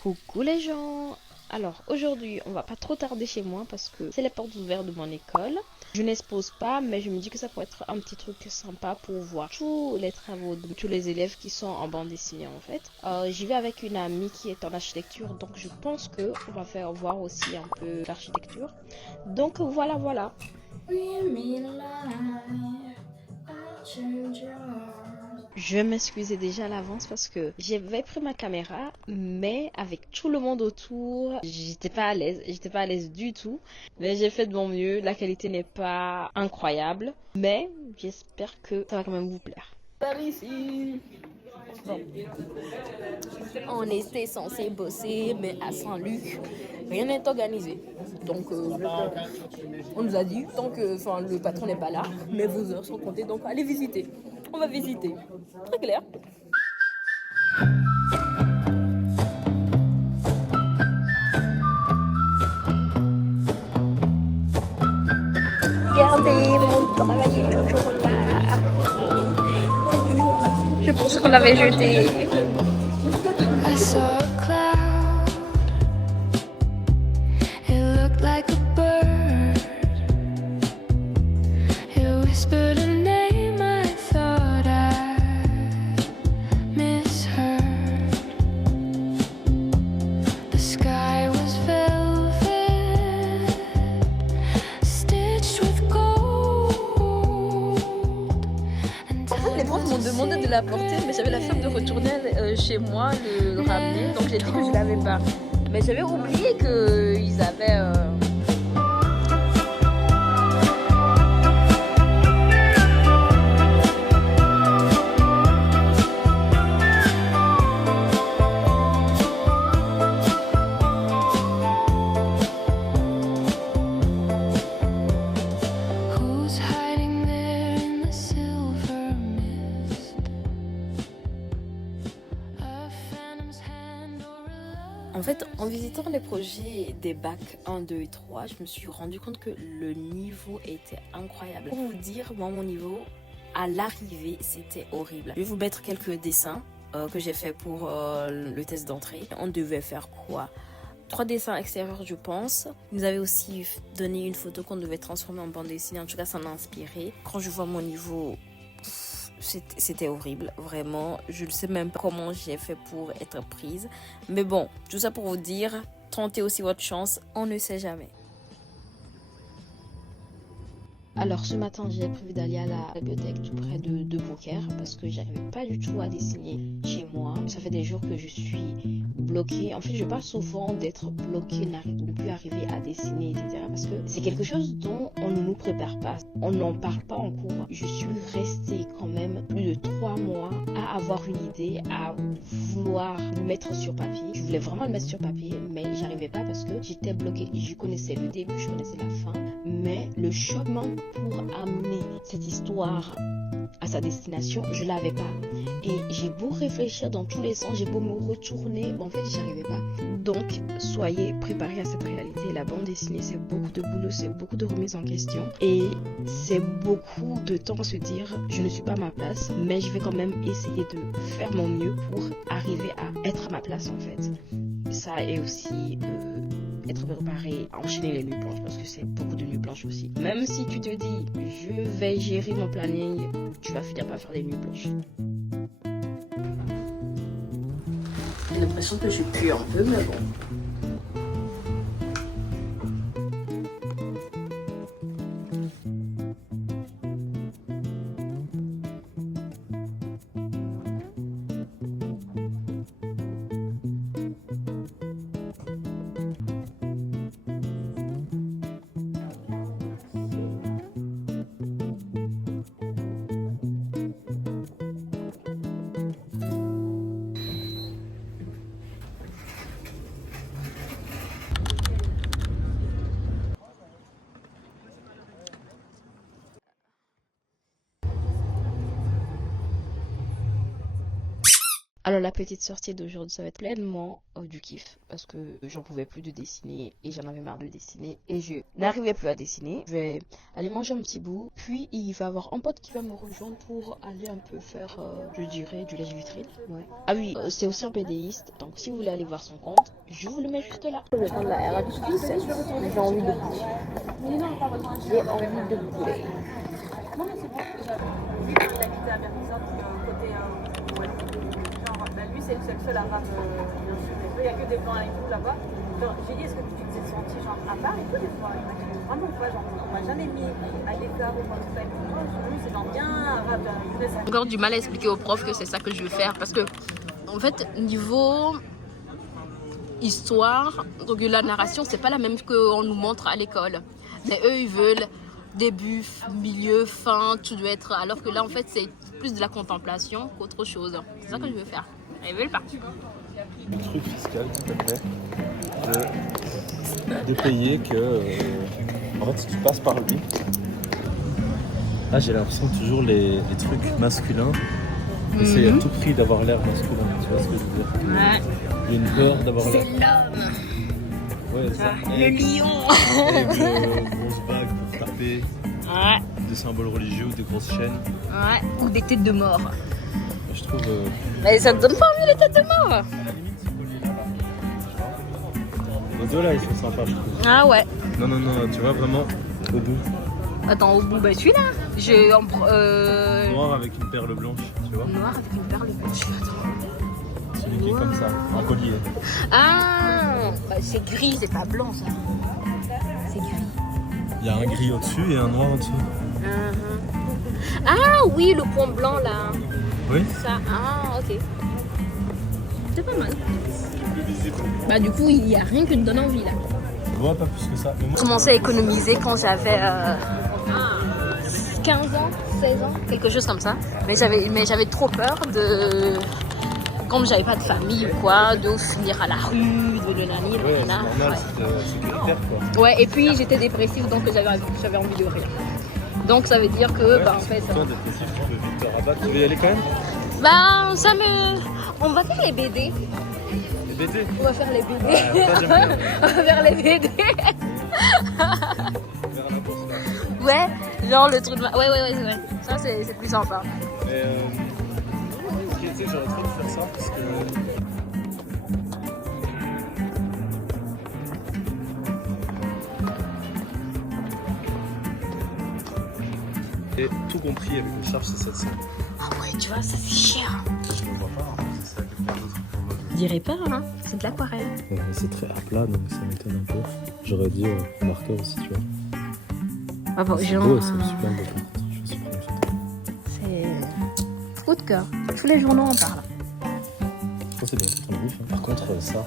Coucou les gens. Alors aujourd'hui on va pas trop tarder chez moi parce que c'est les portes ouvertes de mon école. Je n'expose pas mais je me dis que ça pourrait être un petit truc sympa pour voir tous les travaux de tous les élèves qui sont en bande dessinée en fait. J'y vais avec une amie qui est en architecture, donc je pense que on va faire voir aussi un peu l'architecture. Donc voilà. Je m'excusais déjà à l'avance parce que j'avais pris ma caméra, mais avec tout le monde autour, j'étais pas à l'aise du tout. Mais j'ai fait de mon mieux, la qualité n'est pas incroyable, mais j'espère que ça va quand même vous plaire. Par ici. Bon. On était censé bosser, mais à Saint-Luc, rien n'est organisé. Donc, on nous a dit, tant que le patron n'est pas là, mais vos heures sont comptées, donc allez visiter. On va visiter. Très clair. Regardez, mon travail est toujours là. Je pense qu'on l'avait jeté. I saw a cloud. It looked like a bird. It whispered a name I thought I misheard. The sky was velvet, stitched with gold. And En fait, les profs m'ont demandé de la porter, mais j'avais la flemme de retourner chez moi, le ramener, donc j'ai dit que je l'avais pas. Mais j'avais oublié qu'ils avaient... who's hiding there in the silver mist? A phantom's hand or a love. En fait, en visitant les projets des bacs 1, 2 et 3, je me suis rendu compte que le niveau était incroyable. Pour vous dire, moi, mon niveau, à l'arrivée, c'était horrible. Je vais vous mettre quelques dessins que j'ai fait pour le test d'entrée. On devait faire quoi? 3 dessins extérieurs, je pense. Vous avez aussi donné une photo qu'on devait transformer en bande dessinée. En tout cas, ça m'a inspiré. Quand je vois mon niveau, c'était horrible, vraiment. Je ne sais même pas comment j'ai fait pour être prise. Mais bon, tout ça pour vous dire, tentez aussi votre chance, on ne sait jamais. Alors ce matin j'ai prévu d'aller à la bibliothèque tout près de Beaucaire parce que j'arrivais pas du tout à dessiner chez moi. Ça fait des jours que je suis bloquée. En fait je parle souvent d'être bloquée, de ne plus arriver à dessiner, etc. Parce que c'est quelque chose dont on ne nous prépare pas. On n'en parle pas en cours. Je suis restée quand même plus de 3 mois à avoir une idée, à vouloir le mettre sur papier. Je voulais vraiment le mettre sur papier mais j'arrivais pas parce que j'étais bloquée. Je connaissais le début, je connaissais la fin, mais le chemin pour amener cette histoire à sa destination, je l'avais pas. Et j'ai beau réfléchir dans tous les sens, j'ai beau me retourner, mais en fait, j'y arrivais pas. Donc, soyez préparés à cette réalité. La bande dessinée, c'est beaucoup de boulot, c'est beaucoup de remise en question. Et c'est beaucoup de temps à se dire, je ne suis pas à ma place, mais je vais quand même essayer de faire mon mieux pour arriver à être à ma place, en fait. Ça est aussi... être préparé à enchaîner les nuits blanches parce que c'est beaucoup de nuits blanches aussi. Même si tu te dis je vais gérer mon planning, tu vas finir par faire des nuits blanches. J'ai l'impression que je pue un peu, mais bon. Alors la petite sortie d'aujourd'hui, ça va être pleinement du kiff parce que j'en pouvais plus de dessiner et j'en avais marre de dessiner et je n'arrivais plus à dessiner. Je vais aller manger un petit bout, puis il va y avoir un pote qui va me rejoindre pour aller un peu faire, je dirais, du lèche-vitrine. Ouais. Ah oui, c'est aussi un pédéiste, donc si vous voulez aller voir son compte, je vous le mets juste là. Je vais prendre la RH17, mais j'ai envie de poulet. J'ai envie de poulet. Non, mais c'est bon. Lui, il habitait à Berkshire, côté genre, lui, c'est le seul arabe, bien sûr. Il n'y a que des blancs avec nous là-bas. J'ai dit, est-ce que tu t'es senti genre à part et tout des fois? Il m'a dit, vraiment pas, genre, on m'a jamais mis à l'écart ou quoi que ce soit. Lui, c'est genre bien arabe. J'ai encore du mal à expliquer aux profs que c'est ça que je veux faire parce que, en fait, niveau histoire, donc la narration, c'est pas la même qu'on nous montre à l'école. Mais eux, ils veulent début, milieu, fin, tout doit être. Alors que là, en fait, c'est plus de la contemplation qu'autre chose. C'est ça que je veux faire. Ils veulent pas. Le truc fiscal qui permet de payer que. En fait, si tu passes par lui. Là, j'ai l'impression que toujours les trucs masculins essayent à tout prix d'avoir l'air masculin. Tu vois ce que je veux dire? Ouais. Il y a une peur d'avoir l'air. C'est l'homme. Ouais, ça. Le lion. Avec de grosses bagues pour taper. Ouais. Des symboles religieux ou des grosses chaînes. Ouais. Ou des têtes de mort. Je trouve. Mais ça te donne pas envie les têtes de mort? À la limite, ce collier-là, les deux là, ils sont sympas, je trouve. Ah ouais. Non, tu vois vraiment au bout. Attends, au bout, bah celui-là. Noir avec une perle blanche, tu vois. Noir avec une perle blanche. Attends. Celui qui est comme ça, un collier. Ah, bah, c'est gris, c'est pas blanc ça. C'est gris. Il y a un gris au-dessus et un noir au-dessus. Ah oui, le point blanc là. Oui. Ça, ah ok. C'est pas mal. Bah du coup, il n'y a rien qui te donne envie là. Je vois pas plus que ça. Mais moi, J'ai commencé à économiser quand j'avais 15 ans, 16 ans, quelque chose comme ça. Mais j'avais trop peur de... Comme j'avais pas de famille ou quoi, de finir à la rue, de nani, ouais, c'est nanana. normal, c'est sécuritaire quoi. Ouais, et puis j'étais dépressive donc j'avais envie de rire. Donc ça veut dire que, Ouais, bah en fait... Toi, dépressif, tu peux vite te rabattre. Tu veux y aller quand même? Bah ça me... On va faire les BD. Les BD. On va faire les BD. Ouais, ça, j'aime bien. On va faire les BD. Vers la bourse là. Ouais, genre le truc de... Ouais, c'est vrai. Ça c'est plus sympa. Mais ok, tu sais, j'aurais trop de faire ça parce que. Et tout compris avec une charge, c'est 700. Ah ouais, tu vois, ça c'est cher. Je ne vois pas, c'est ça quelqu'un d'autre. Je dirais pas, hein. C'est de l'aquarelle. C'est très à plat donc ça m'étonne un peu. J'aurais dit marqueur aussi, tu vois. Ah bon, C'est genre... beau, c'est super beau. Je suis prêt. C'est... Coup de cœur. Tous les journaux en parlent. Ça c'est bien, c'est ton bif. Par contre, ça,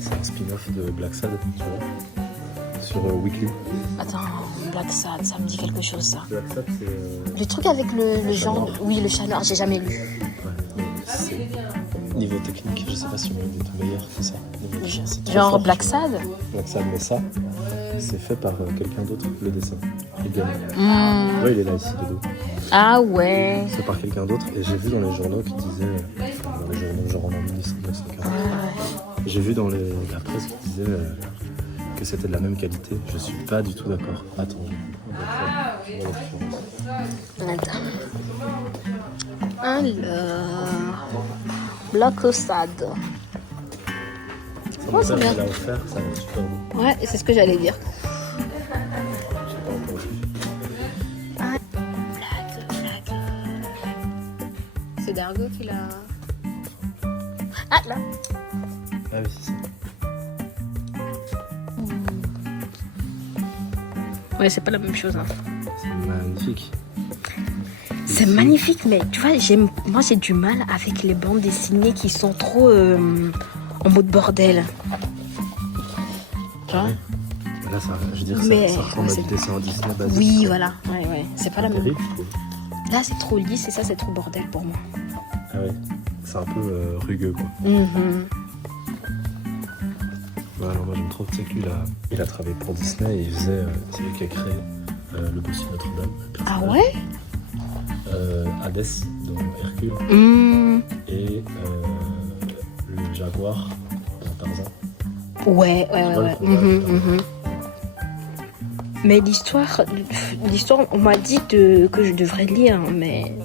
c'est un spin-off de Black Sad, tu vois, sur Weekly. Attends, Black Sad, ça me dit quelque chose ça. Black Sad, c'est. Le truc avec le genre... Oui, le chat noir, j'ai jamais lu. Ouais, c'est. Niveau technique, je sais pas si on est tout meilleur que ça. C'est trop Genre fort, Black tu vois. Sad. Black Sad, mais ça, c'est fait par quelqu'un d'autre, le dessin. Le gars. Hmm. Ouais, il est là ici, de dos. Ah ouais. C'est par quelqu'un d'autre, et j'ai vu dans les journaux qui disaient. Dans les journaux, genre en ministre, j'ai vu dans la presse qui disait que c'était de la même qualité. Je suis pas du tout d'accord. Attends, je vois la différence. Attends. Alors... Black Sad. Ça Oh, c'est mon père bien. me l'a offert, ça va être super beau. Ouais, c'est ce que j'allais dire. J'ai pas encore vu. C'est Dargo qui l'a... Ah, là. Ah oui, c'est ça. Ouais, c'est pas la même chose. Hein. C'est magnifique. C'est magnifique, mais tu vois, moi j'ai du mal avec les bandes dessinées qui sont trop en mode bordel. Tu vois? Là, ça, je veux dire, Mais- ça ressemble à c'est- du dessin en Disney basique. Oui, quoi. voilà. Ouais. C'est pas la même. Terrible, je trouve. Là, c'est trop lisse et ça, c'est trop bordel pour moi. Ah ouais. C'est un peu rugueux, quoi. Mhm. Ouais, alors moi j'aime trop, tu sais que lui, il a travaillé pour Disney et il faisait, c'est lui qui a créé le Bossu Notre-Dame. le Ah personnage. ouais? Hadès dans Hercule et le jaguar dans Tarzan. Ouais. Tu vois le combat, Mais l'histoire, on m'a dit que je devrais lire, mais...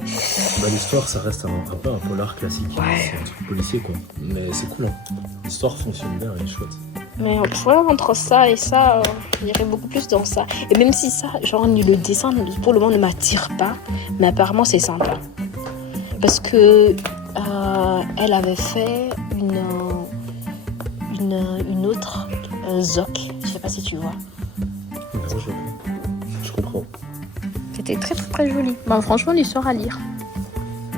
Bah, l'histoire, ça reste un peu un polar classique. Ouais. C'est un truc policier, quoi. Mais c'est cool, hein. L'histoire fonctionne bien, elle est chouette. Mais entre ça et ça, j'irais beaucoup plus dans ça. Et même si ça, genre le dessin, pour le moment, ne m'attire pas, mais apparemment c'est sympa. Parce que elle avait fait une autre Zoc, je sais pas si tu vois. Non, je comprends. C'était très très très joli. Bah, franchement, l'histoire à lire.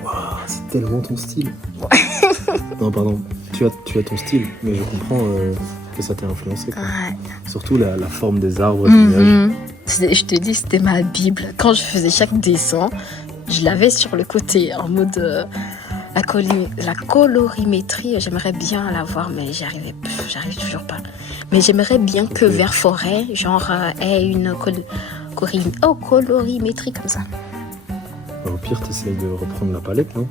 Waouh, c'est tellement ton style. Non, pardon. Tu as ton style, mais je comprends que ça t'ait influencé, quoi. Ouais. Surtout la forme des arbres, des nuages. Je te dis, c'était ma Bible. Quand je faisais chaque dessin, je l'avais sur le côté, en mode la colorimétrie. J'aimerais bien l'avoir, mais j'arrive toujours pas. Mais j'aimerais bien que Vert Forêt, genre, ait une colorimétrie comme ça. Bah, au pire, t'essayes de reprendre la palette, non?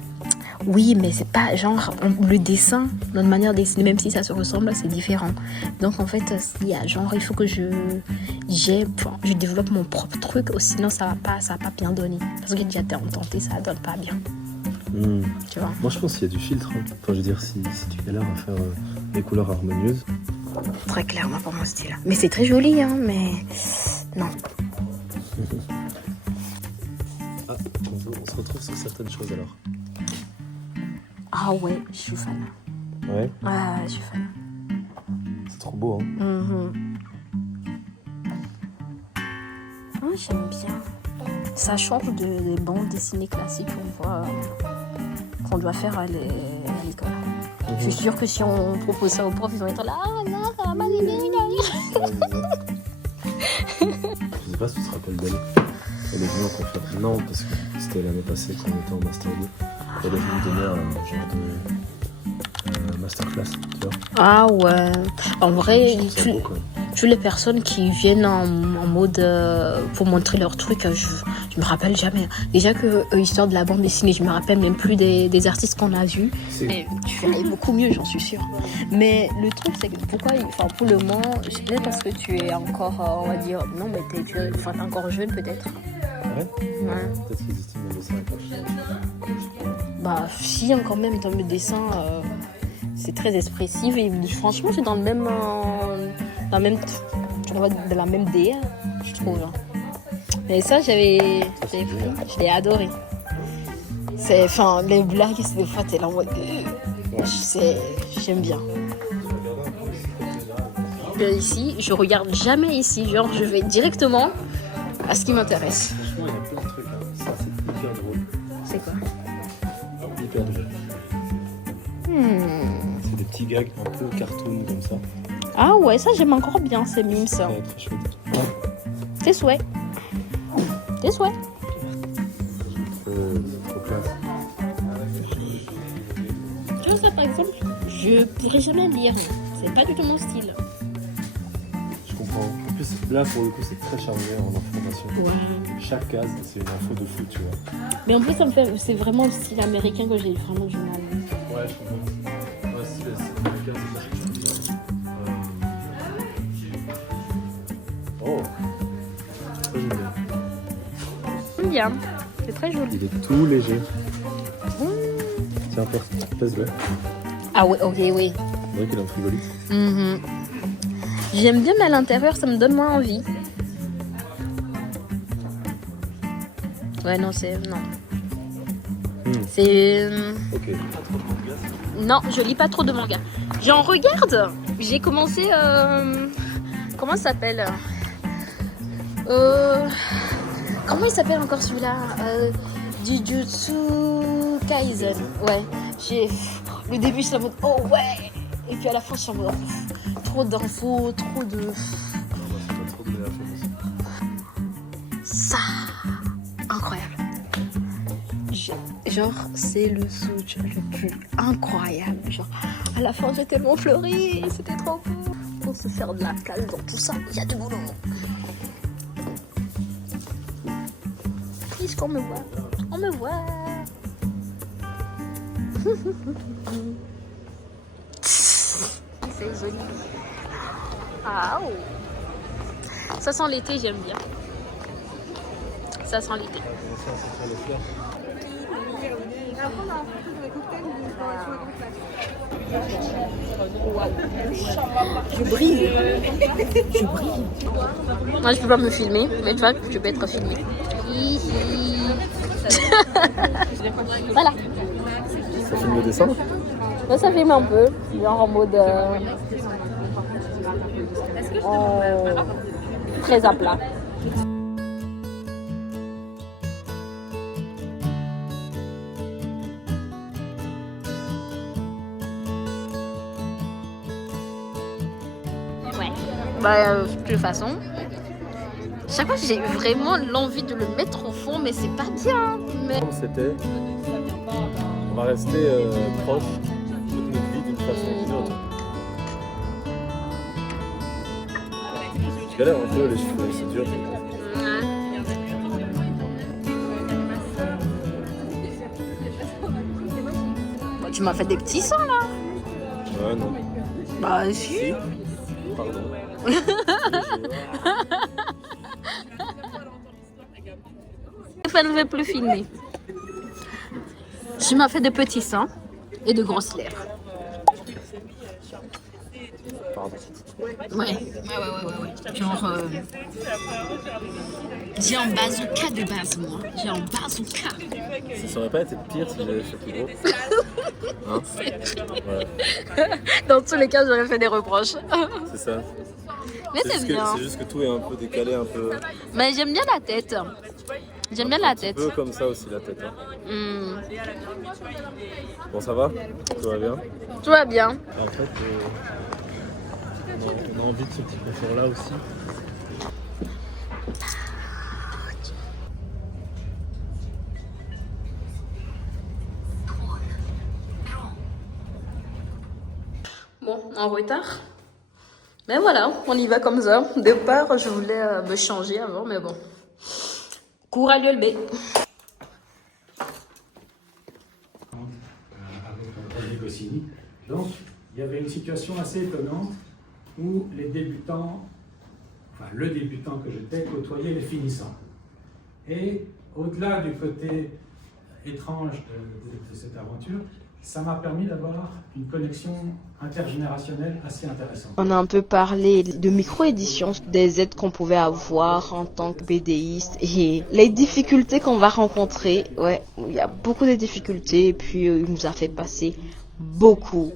Oui, mais c'est pas genre le dessin, notre manière de dessiner, même si ça se ressemble, c'est différent. Donc en fait, il faut que je développe mon propre truc, sinon ça va pas bien donner. Parce que j'ai déjà tenté, ça donne pas bien. Tu vois. Moi, je pense qu'il y a du filtre. Hein. Enfin, je veux dire, si tu galères à faire des couleurs harmonieuses. Très clairement pour mon style. Mais c'est très joli, hein, mais non. Ah, on se retrouve sur certaines choses alors. Ah ouais, je suis fan. Ouais, Ah, je suis fan. c'est trop beau, hein. Ah, j'aime bien. Ça change des bandes dessinées classiques qu'on doit faire à l'école. Je suis sûre que si on propose ça aux profs, ils vont être là. Ah non, ça va pas Je sais pas si tu te rappelles d'elle. Elle est venue en conférence. Non, parce que c'était l'année passée quand on était en Master 2. Elle est venue donner un genre de masterclass, tu vois. Ah ouais. En vrai, Je trouve ça beau, quand même. toutes les personnes qui viennent en mode pour montrer leur truc, je me rappelle jamais. Déjà que histoire de la bande dessinée, je me rappelle même plus des artistes qu'on a vus. Mais tu fais beaucoup mieux, j'en suis sûre. Mais le truc, c'est que pour le moment, c'est peut-être parce que tu es encore, on va dire, non, mais tu es encore jeune peut-être. Ouais. Ouais. Peut-être qu'ils estiment le dessin Bah, si, quand même, dans le dessin, c'est très expressif et franchement, c'est dans le même. De la même DA, je trouve. Mais ça, je l'ai adoré. Les blagues, des fois, t'es là en mode. J'aime bien. Ici, je regarde jamais ici, genre, je vais directement à ce qui m'intéresse. Franchement, il y a plein de trucs. Hein. Ça, c'est hyper drôle. C'est quoi? Hyper drôle. C'est des petits gags un peu cartoon comme ça. Ah ouais, ça j'aime encore bien ces mimes. Très, très chouette. Tes souhaits. Tes souhaits. Trop classe. Tu vois ça par exemple, je pourrais jamais lire. C'est pas du tout mon style. Je comprends. En plus, là, pour le coup, c'est très chargé en information. Ouais. Chaque case, c'est une info de fou, tu vois. Mais en plus, c'est vraiment le style américain que j'ai vraiment du mal. Ouais, je comprends. Ouais, c'est la case, c'est ça. Oh, ça j'aime bien. J'aime bien. C'est très joli. Il est tout léger. Tiens, pèse-le. Ah ouais, ok, oui. On dirait qu'il est en frigolite. J'aime bien, mais à l'intérieur, ça me donne moins envie. Ouais, non, non. C'est... Ok. Non, je lis pas trop de manga. J'en regarde. J'ai commencé... Comment ça s'appelle Comment il s'appelle encore celui-là Jujutsu Kaisen. Ouais. Le début, c'est en mode... Oh ouais. Et puis à la fin, je suis en mode... Trop d'infos, trop de... Ça, incroyable. Genre, c'est le switch le plus incroyable. Genre, à la fin, j'ai tellement pleuré. C'était trop beau. Pour se faire de la cale dans tout ça, il y a du boulot. Puisqu'on me voit, on me voit. C'est joli. Ah, oh. Ça sent l'été, j'aime bien. Ça sent l'été. Je brille. Je brille. Moi, je peux pas me filmer, mais toi, je peux être filmé. Voilà. Ça filme le dessin? Là, ça filme un peu, genre en mode très à plat. Ouais. Bah, de toute façon, chaque fois j'ai vraiment l'envie de le mettre au fond, mais c'est pas bien. Mais... C'était, on va rester proche de notre vie d'une façon ou d'une autre. Je galère un peu les cheveux, c'est dur. Bah, tu m'as fait des petits seins là. Ouais, non. Bah si. Si. Pardon. Je ne vais plus filmer. Tu m'as fait des petits seins et de grosses lèvres. Pardon. Ouais. Genre, j'ai un bazooka de base, moi. J'ai un bazooka. Ça aurait pas été pire si j'avais fait plus gros. Hein? Ouais. Dans tous les cas, j'aurais fait des reproches. C'est ça. Mais c'est bien. C'est juste que tout est un peu décalé, un peu. Mais j'aime bien la tête. J'aime bien la tête. Un peu comme ça aussi la tête. Hein. Mm. Bon, ça va? Tout va bien? Tout va bien. En fait, on a envie de ce petit confort là aussi. Bon, en retard. Mais voilà, on y va comme ça. De part, je voulais me changer avant, mais bon. Cours à l'ULB. Avec René Goscinny. Donc, il y avait une situation assez étonnante où les débutants, enfin le débutant que j'étais, côtoyait les finissants. Et au-delà du côté étrange de cette aventure, ça m'a permis d'avoir une connexion intergénérationnelle assez intéressante. On a un peu parlé de micro-édition, des aides qu'on pouvait avoir en tant que BDiste et les difficultés qu'on va rencontrer. Ouais, il y a beaucoup de difficultés et puis il nous a fait passer beaucoup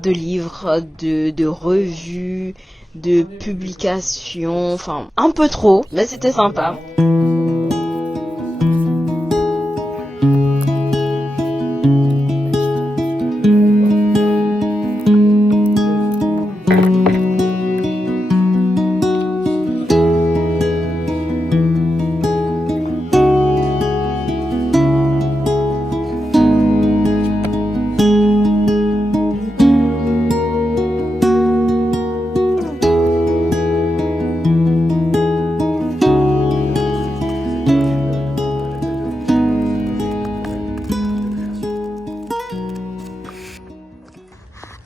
de livres, de revues, de publications, enfin un peu trop, mais c'était sympa.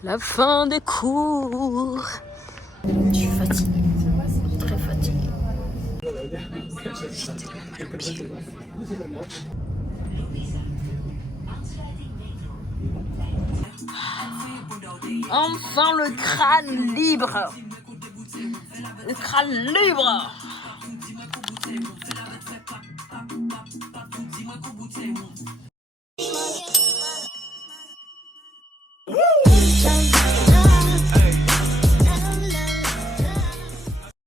La fin des cours. Je suis fatiguée, très fatiguée. J'ai tellement mal aux pieds. Enfin le crâne libre. Le crâne libre.